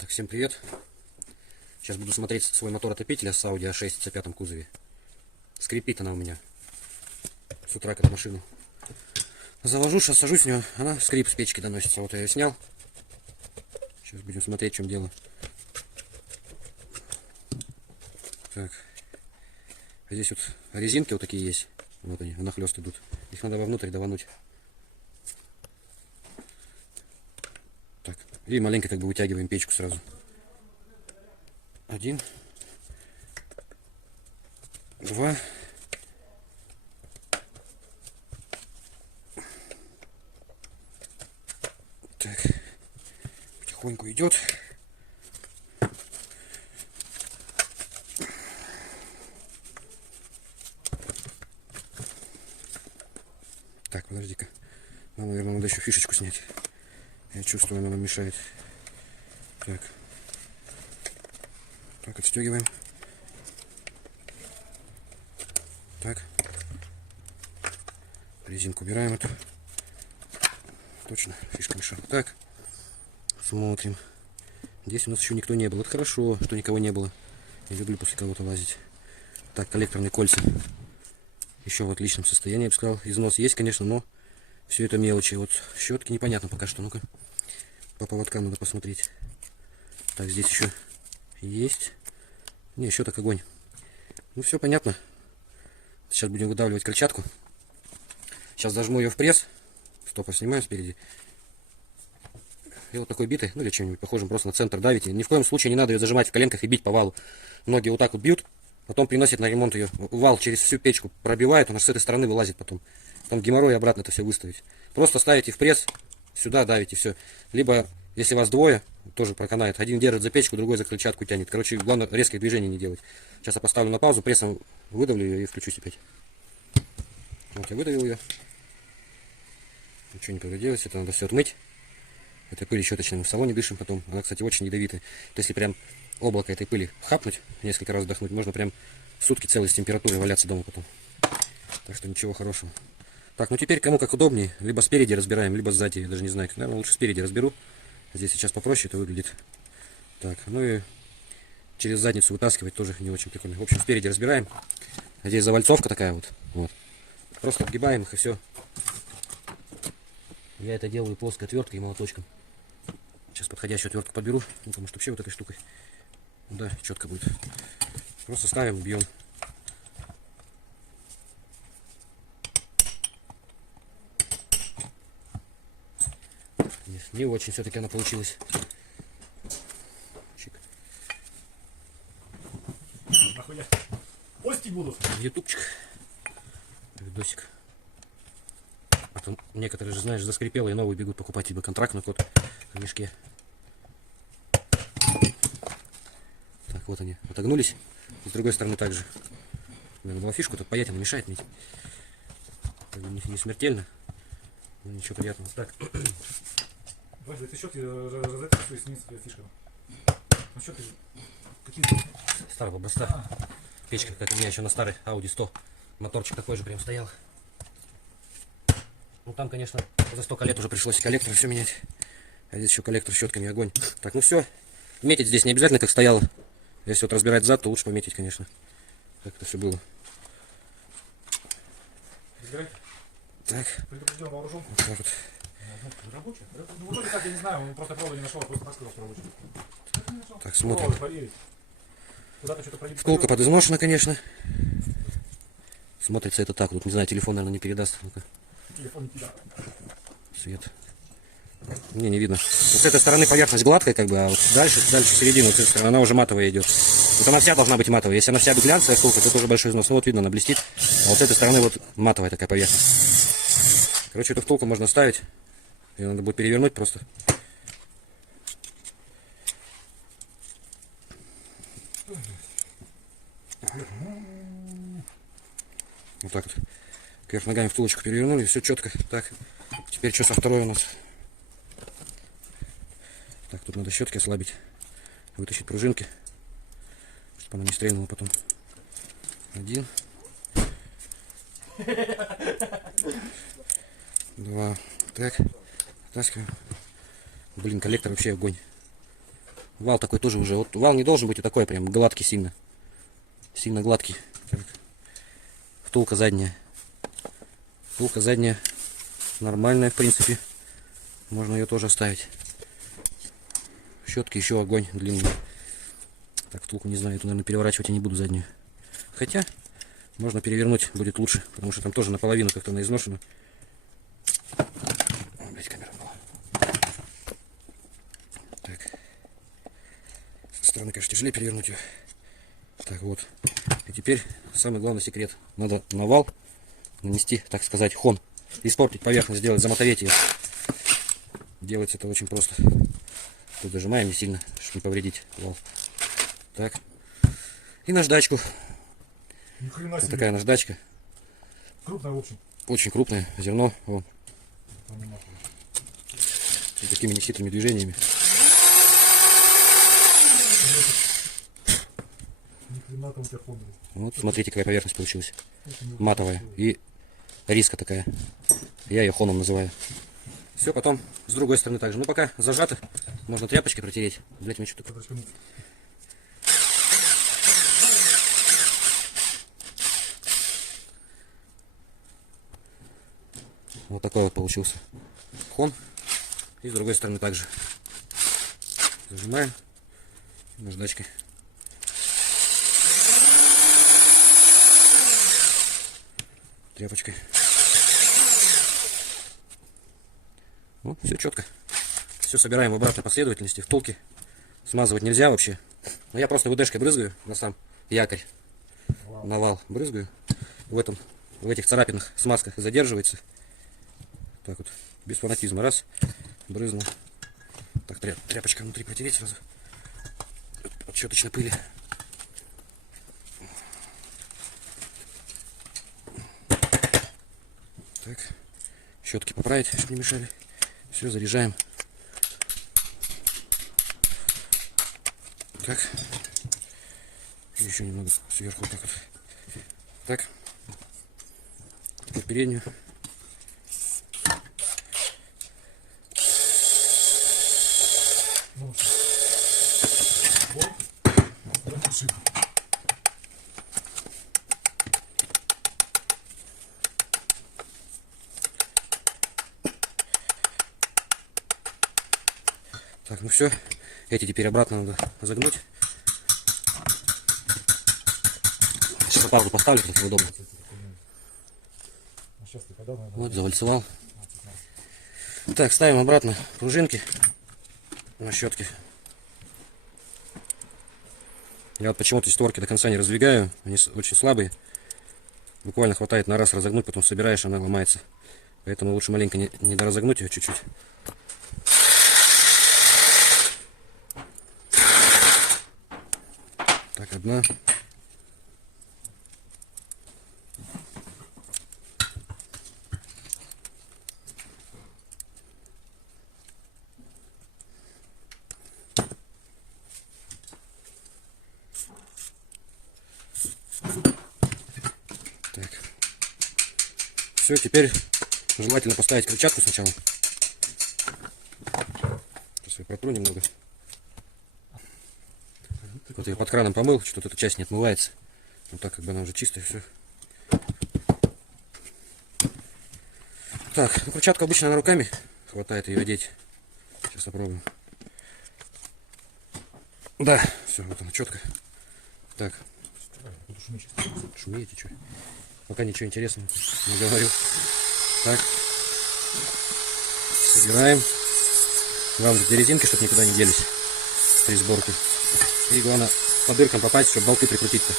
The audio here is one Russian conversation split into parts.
Так, всем привет. Сейчас буду смотреть свой мотор отопителя с Audi A6 в пятом кузове. Скрипит она у меня с утра, как машину завожу, сейчас сажусь в нее, она скрип с печки доносится. Вот я ее снял. Сейчас будем смотреть, в чем дело. Так. Здесь вот резинки вот такие есть. Вот они, нахлёст идут. Их надо вовнутрь давануть. Так. И маленько как бы вытягиваем печку сразу. Один. Два. Так. Потихоньку идет. Так, подожди-ка. Нам, наверное, надо еще фишечку снять. Я чувствую, она нам мешает. Так. Так, отстегиваем. Так. Резинку убираем эту. Точно, фишка мешала. Так. Смотрим. Здесь у нас еще никто не был. Это хорошо, что никого не было. Я люблю после кого-то лазить. Так, коллекторные кольца. Еще в отличном состоянии, я бы сказал. Износ есть, конечно, но все это мелочи. Вот щетки непонятно пока что. Ну-ка. По поводкам надо посмотреть. Так, здесь еще есть. Не, еще так огонь. Ну, все понятно. Сейчас будем выдавливать крыльчатку. Сейчас зажму ее в пресс. Стопор снимаю спереди. И вот такой битой, ну или чем-нибудь похожим, просто на центр давите. Ни в коем случае не надо ее зажимать в коленках и бить по валу. Многие вот так вот бьют, потом приносят на ремонт ее. Вал через всю печку пробивает, он аж с этой стороны вылазит потом. Там геморрой обратно это все выставить. Просто ставите в пресс, сюда давите, все. Либо, если вас двое, тоже проканает. Один держит за печку, другой за крыльчатку тянет. Короче, главное резких движений не делать. Сейчас я поставлю на паузу, прессом выдавлю ее и включусь опять. Вот я выдавил ее. Ничего не повредилось, это надо все отмыть. Этой пыли щеточной мы в салоне дышим потом. Она, кстати, очень ядовитая. То если прям облако этой пыли хапнуть, несколько раз вдохнуть, можно прям сутки целые с температурой валяться дома потом. Так что ничего хорошего. Так, ну теперь кому как удобнее. Либо спереди разбираем, либо сзади. Я даже не знаю. Наверное, лучше спереди разберу. Здесь сейчас попроще это выглядит. Так, ну и через задницу вытаскивать тоже не очень прикольно. В общем, спереди разбираем. Здесь завальцовка такая вот. Просто отгибаем их и все. Я это делаю плоской отверткой и молоточком. Сейчас подходящую отвертку подберу, потому что вообще вот этой штукой, да, четко будет. Просто ставим, бьем. Не очень все-таки она получилась. Чик. Нахуя? Постить будут. Ютубчик. Видосик. А то некоторые же, знаешь, заскрипело и новые бегут покупать тебе контрактный код в мешке. Так, вот они отогнулись. С другой стороны также. Надо было фишку тут паять, она мешает мне. Не смертельно. Но ничего приятного. Так. Вася, ты щетки разописывай снизу твоя фишка. Ну что ты? Какие? Старого образца. Печка, как у меня еще на старой Audi 100. Моторчик такой же прям стоял. Ну там, конечно, за столько лет уже пришлось и коллектор все менять. А здесь еще коллектор щетками огонь. Так, ну все. Метить здесь не обязательно, как стояло. Если вот разбирать зад, то лучше пометить, конечно. Как это все было. Разбирай. Так. Предупрежден, вооружен. Вот так вот. Рабочий? Ну, вроде как, я не знаю, он просто провода не нашел, просто так сказал, что рабочий. Так, смотрим. Куда-то что-то проедет. Втулка подизношена, конечно. Смотрится это так. Тут, не знаю, телефон, наверное, не передаст. Ну-ка. Телефон не тебя. Свет. Не видно. Вот с этой стороны поверхность гладкая, как бы, а вот дальше середина, вот с этой стороны, она уже матовая идет. Вот она вся должна быть матовая. Если она вся глянцевая втулка, то тоже большой износ. Ну вот видно, она блестит. А вот с этой стороны вот матовая такая поверхность. Короче, эту втулку можно ставить. Ее надо будет перевернуть просто. Вот так вот. Кверх ногами втулочку перевернули, все четко. Так, теперь что со второй у нас? Так, тут надо щетки ослабить, вытащить пружинки, чтобы она не стрельнула потом. Один. Два. Так, вытаскиваем. Блин, коллектор вообще огонь. Вал такой тоже уже. Вот вал не должен быть и такой прям гладкий сильно. Сильно гладкий. Так. Втулка задняя. Втулка задняя нормальная, в принципе. Можно ее тоже оставить. Щетки еще огонь длинный. Так, втулку не знаю, эту, наверное, переворачивать я не буду заднюю. Хотя, можно перевернуть, будет лучше, потому что там тоже наполовину как-то она изношена. Блять, камера была. Так. Со стороны, конечно, тяжелее перевернуть ее. Так, вот. И теперь самый главный секрет. Надо на вал нанести, так сказать, хон. Испортить поверхность, сделать, замотоветь ее. Делается это очень просто. Тут зажимаем не сильно, чтобы не повредить вал. Так. И наждачку. Ни хрена Вот себе. такая наждачка. Крупная, в общем. Очень крупное зерно. Вон. И такими нехитрыми движениями. Ни хрена там у тебя хон был. Вот, смотрите, какая поверхность получилась. Матовая. И риска такая. Я ее хоном называю. Все, потом с другой стороны также. Ну, пока зажато. Можно тряпочкой протереть. Блять, мне что-то... Вот такой вот получился хон. И с другой стороны также. Зажимаем наждачкой. Тряпочкой. Ну, все четко. Все собираем в обратной последовательности. Втулки смазывать нельзя вообще. Но я просто ВДшкой брызгаю на сам якорь. На вал брызгаю. В этих царапинах смазка задерживается. Так вот, без фанатизма. Раз, брызнул. Так, тряпочка внутри протереть сразу. От щеточной пыли. Так, щетки поправить, чтобы не мешали. Все, заряжаем. Так. И еще немного сверху вот так вот. Так. Теперь переднюю. Так, ну все. Эти теперь обратно надо загнуть. Сейчас паузу поставлю, как удобно. Вот, завальцевал. Так, ставим обратно пружинки на щетки. Я вот почему-то створки до конца не раздвигаю, они очень слабые. Буквально хватает на раз разогнуть, потом собираешь, она ломается. Поэтому лучше маленько не доразогнуть ее чуть-чуть. Так, одна. Так. Все, теперь желательно поставить крыльчатку сначала. Сейчас я протру немного. Вот я под краном помыл, что-то эта часть не отмывается. Вот так как бы она уже чистая, все. Так, ну, крыльчатку обычно она руками хватает ее одеть. Сейчас попробуем. Да, все, вот она четко. Так. Шумите, что? Пока ничего интересного не говорю. Так. Собираем. Главное, для резинки, чтобы никуда не делись при сборке. И главное, по дыркам попасть, чтобы болты прикрутить-то.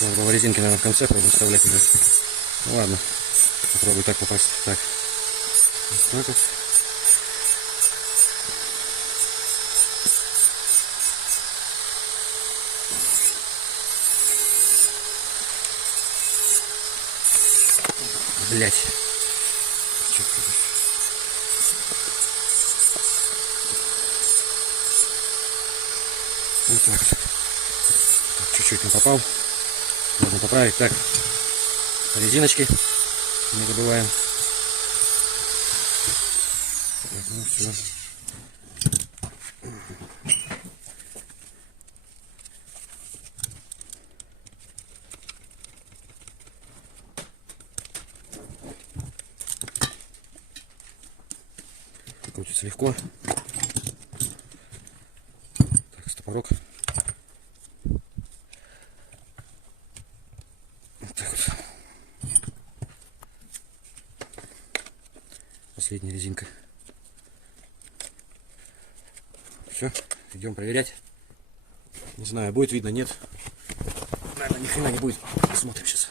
Надо резинки, наверное, в конце пробую вставлять уже. Ну ладно, попробую так попасть. Так. Вот так вот. Блять. Вот так. Так, чуть-чуть не попал. Можно поправить. Так, резиночки не забываем. Так, ну все. Крутится легко. Так, стопорок. Вот так вот. Последняя резинка. Все, идем проверять. Не знаю, будет видно, нет. Наверное, ни хрена не будет. Посмотрим сейчас.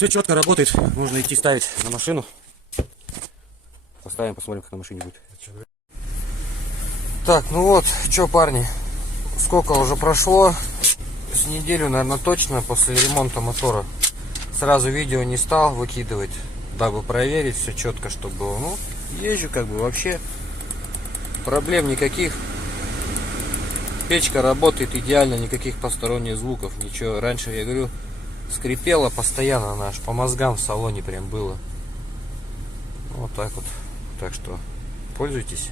Все четко работает. Можно идти ставить на машину. Поставим, посмотрим, как на машине будет. Так, ну вот, что, парни, сколько уже прошло? С неделю, наверное, точно после ремонта мотора. Сразу видео не стал выкидывать, дабы проверить все четко, чтобы было. Ну, езжу как бы вообще. Проблем никаких. Печка работает идеально, никаких посторонних звуков, ничего. Раньше, я говорю, скрипела постоянно, она аж по мозгам в салоне прям было. Вот так вот. Так что пользуйтесь.